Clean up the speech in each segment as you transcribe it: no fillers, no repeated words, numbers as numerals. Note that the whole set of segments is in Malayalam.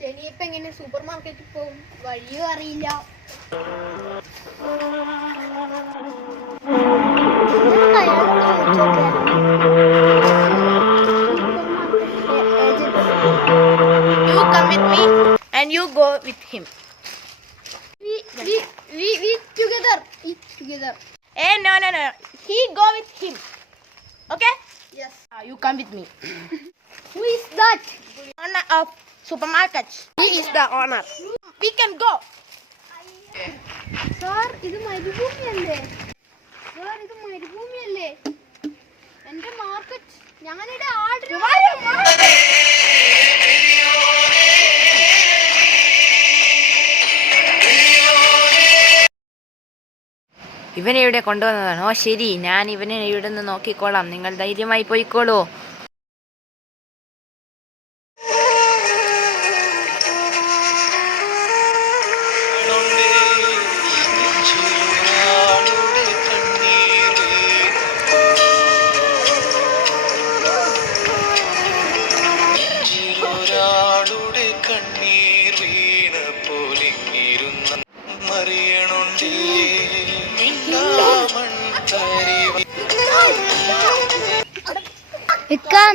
ശനിയപ്പ എങ്ങനെ സൂപ്പർ മാർക്കറ്റിൽ പോകും? വഴിയും അറിയില്ല. You come with me and you go with him. We together. Eat together. No. He go with him. Okay? Yes. You come with me. Who is that? Owner of supermarket. He is the owner. We can go. Sir, ഇത് മരുഭൂമിയല്ലേ? Sir, ഇത് മരുഭൂമിയല്ലേ? എന്റെ മാർക്കറ്റ് ഞങ്ങളുടെ ആർഡർ. ഇവനെ ഇവിടെ കൊണ്ടുവന്നതാണ്. ഓ ശരി, ഞാൻ ഇവനെ ഇവിടെ നിന്ന് നോക്കിക്കോളാം. നിങ്ങൾ ധൈര്യമായി പോയിക്കോളൂ.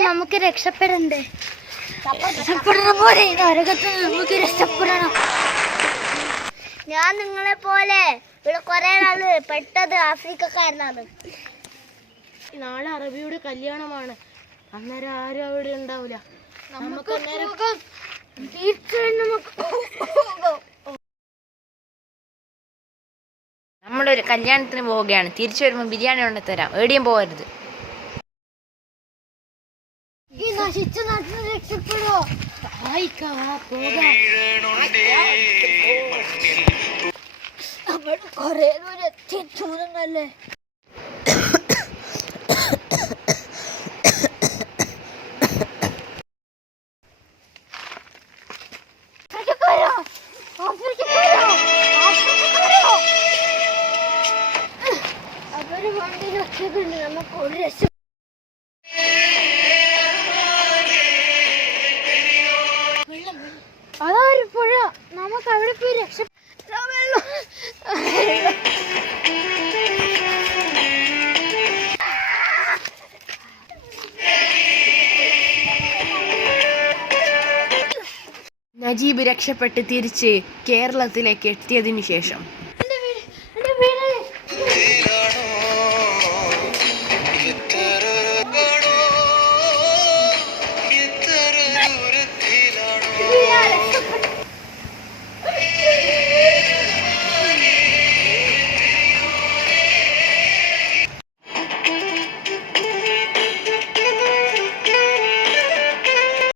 നമുക്ക് രക്ഷപ്പെടണ്ടേ? രക്ഷപ്പെടണം പോലെ നരകത്തിൽ നമുക്ക് രക്ഷപ്പെടണം. ഞാൻ നിങ്ങളെ പോലെ ഇവിടെ കുറെ നാള് പെട്ടത് ആഫ്രിക്കക്കാരനാണ്. നാളെ അറബിയുടെ കല്യാണമാണ്. അന്നേരം ആരും അവിടെ ഉണ്ടാവില്ല. നമ്മളൊരു കല്യാണത്തിന് പോവുകയാണ്. തിരിച്ചു വരുമ്പോൾ ബിരിയാണി കൊണ്ട് തരാം. എവിടെയും പോകരുത്. ഈ നശിച്ച നാട്ടിൽ രക്ഷപ്പെടോ? നമ്മൾ കൊറേ ദൂരം എത്തിച്ചൂന്നല്ലേ. അവര് വണ്ടി രക്ഷപ്പെട്ടുണ്ട്. നമുക്ക് ഒരു രക്ഷ. അതൊരു പുഴ. നമുക്ക് അവിടെ പോയി രക്ഷ. നജീബ് രക്ഷപ്പെട്ട് തിരിച്ച് കേരളത്തിലേക്ക് എത്തിയതിനു ശേഷം